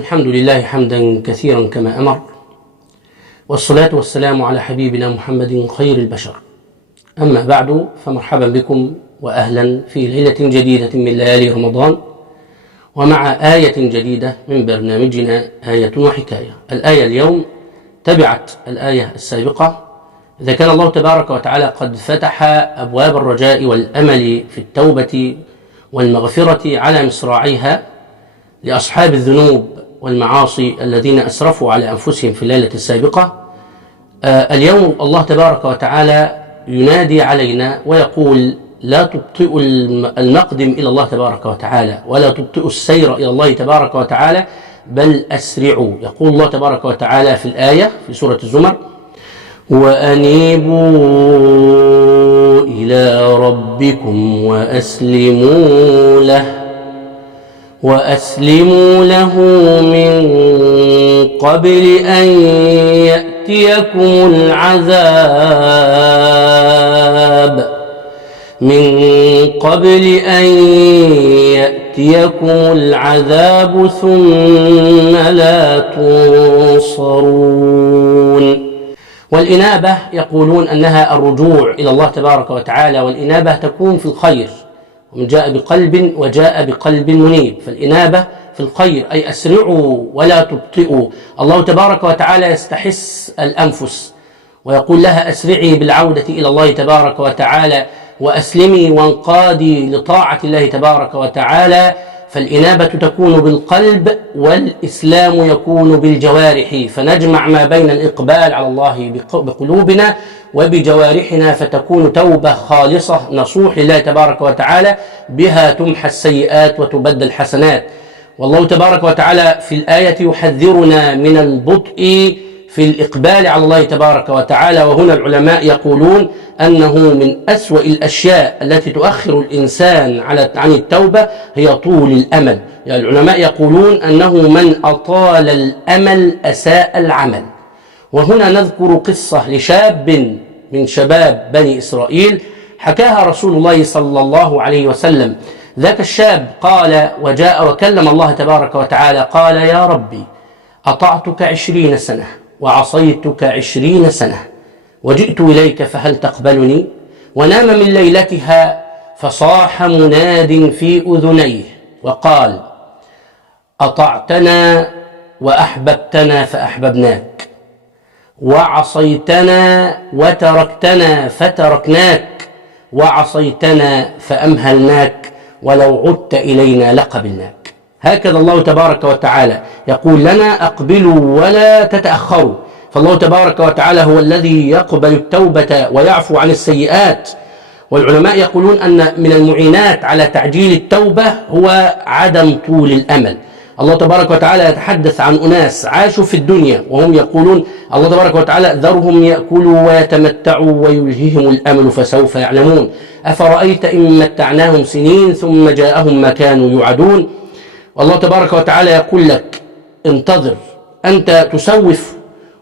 الحمد لله حمدا كثيرا كما أمر، والصلاة والسلام على حبيبنا محمد خير البشر. أما بعد، فمرحبا بكم وأهلا في ليلة جديدة من ليالي رمضان، ومع آية جديدة من برنامجنا آية وحكاية. الآية اليوم تبعت الآية السابقة، إذا كان الله تبارك وتعالى قد فتح أبواب الرجاء والأمل في التوبة والمغفرة على مصراعيها لأصحاب الذنوب والمعاصي الذين أسرفوا على أنفسهم في الليلة السابقة، اليوم الله تبارك وتعالى ينادي علينا ويقول: لا تبطئوا المقدم إلى الله تبارك وتعالى، ولا تبطئوا السير إلى الله تبارك وتعالى، بل أسرعوا. يقول الله تبارك وتعالى في الآية في سورة الزمر: وأنيبوا إلى ربكم وأسلموا له من قبل أن يأتيكم العذاب ثم لا تنصرون. والإنابة يقولون أنها الرجوع إلى الله تبارك وتعالى، والإنابة تكون في الخير، ومن جاء بقلب وجاء بقلب منيب. فالإنابة في الخير، أي أسرعوا ولا تبطئوا. الله تبارك وتعالى يستحس الأنفس ويقول لها: أسرعي بالعودة إلى الله تبارك وتعالى، وأسلمي وانقادي لطاعة الله تبارك وتعالى. فالإنابة تكون بالقلب، والإسلام يكون بالجوارح، فنجمع ما بين الإقبال على الله بقلوبنا وبجوارحنا، فتكون توبة خالصة نصوح لله تبارك وتعالى، بها تمحى السيئات وتبدل حسنات. والله تبارك وتعالى في الآية يحذرنا من البطء في الإقبال على الله تبارك وتعالى. وهنا العلماء يقولون أنه من أسوأ الأشياء التي تؤخر الإنسان عن التوبة هي طول الأمل. يعني العلماء يقولون أنه من أطال الأمل أساء العمل. وهنا نذكر قصة لشاب من شباب بني إسرائيل حكاها رسول الله صلى الله عليه وسلم. ذاك الشاب قال وجاء وكلم الله تبارك وتعالى، قال: يا ربي، أطعتك 20 سنة وعصيتك 20 سنة، وجئت إليك فهل تقبلني؟ ونام من ليلتها فصاح مناد في أذنيه وقال: أطعتنا وأحببتنا فأحببناك، وعصيتنا وتركتنا فتركناك، وعصيتنا فأمهلناك، ولو عدت إلينا لقبلناك. هكذا الله تبارك وتعالى يقول لنا: أقبلوا ولا تتأخروا. فالله تبارك وتعالى هو الذي يقبل التوبة ويعفو عن السيئات. والعلماء يقولون أن من المعينات على تعجيل التوبة هو عدم طول الأمل. الله تبارك وتعالى يتحدث عن أناس عاشوا في الدنيا وهم يقولون: الله تبارك وتعالى ذرهم يأكلوا ويتمتعوا ويلههم الأمل فسوف يعلمون. أفرأيت إن متعناهم سنين ثم جاءهم ما كانوا يوعدون. والله تبارك وتعالى يقول لك: انتظر. أنت تسوف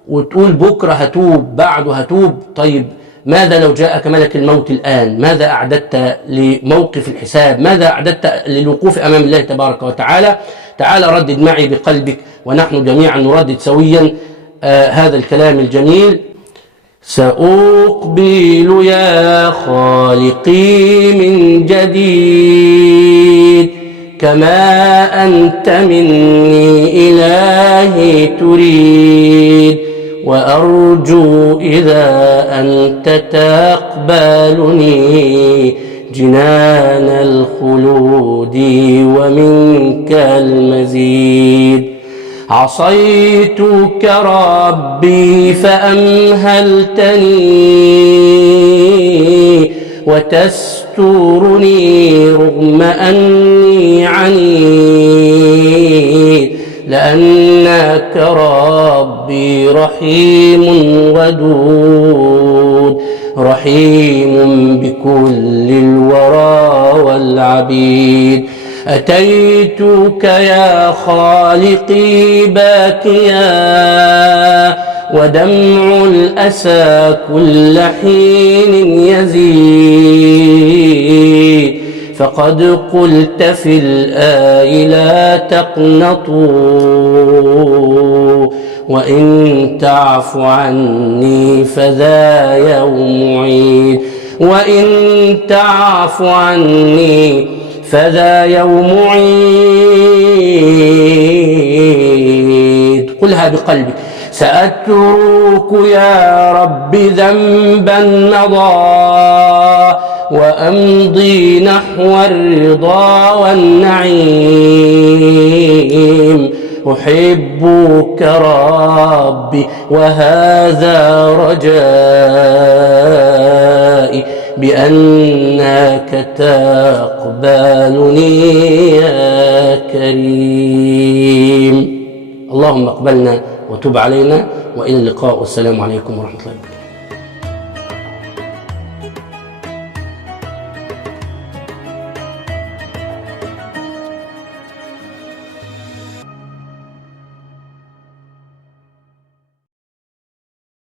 وتقول بكرة هتوب، بعده هتوب. طيب ماذا لو جاءك ملك الموت الآن؟ ماذا أعددت لموقف الحساب؟ ماذا أعددت للوقوف أمام الله تبارك وتعالى؟ تعال ردد معي بقلبك، ونحن جميعا نردد سويا هذا الكلام الجميل: سأقبل يا خالقي من جديد، كما أنت مني إلهي تريد، وأرجو إذا أنت تقبلني جنان الخلود ومنك المزيد. عصيتك ربي فأمهلتني، وتسترني رغم أني عنيد، لأنك ربي رحيم ودود، رحيم بكل الورى والعبيد. أتيتك يا خالقي باكيا، ودمع الأسى كل حين يزيد، فقد قلت في الآي لا تقنطوا وإن تعف عني فذا يوم عيد وإن تعف عني فذا يوم عيد. قلها بقلبك. سأترك يا رب ذنبا مضى وأمضي نحو الرضا والنعيم. أحبك ربي وهذا رجائي بأنك تقبلني يا كريم. اللهم اقبلنا وتب علينا، وإلى اللقاء والسلام عليكم ورحمة الله وبركاته.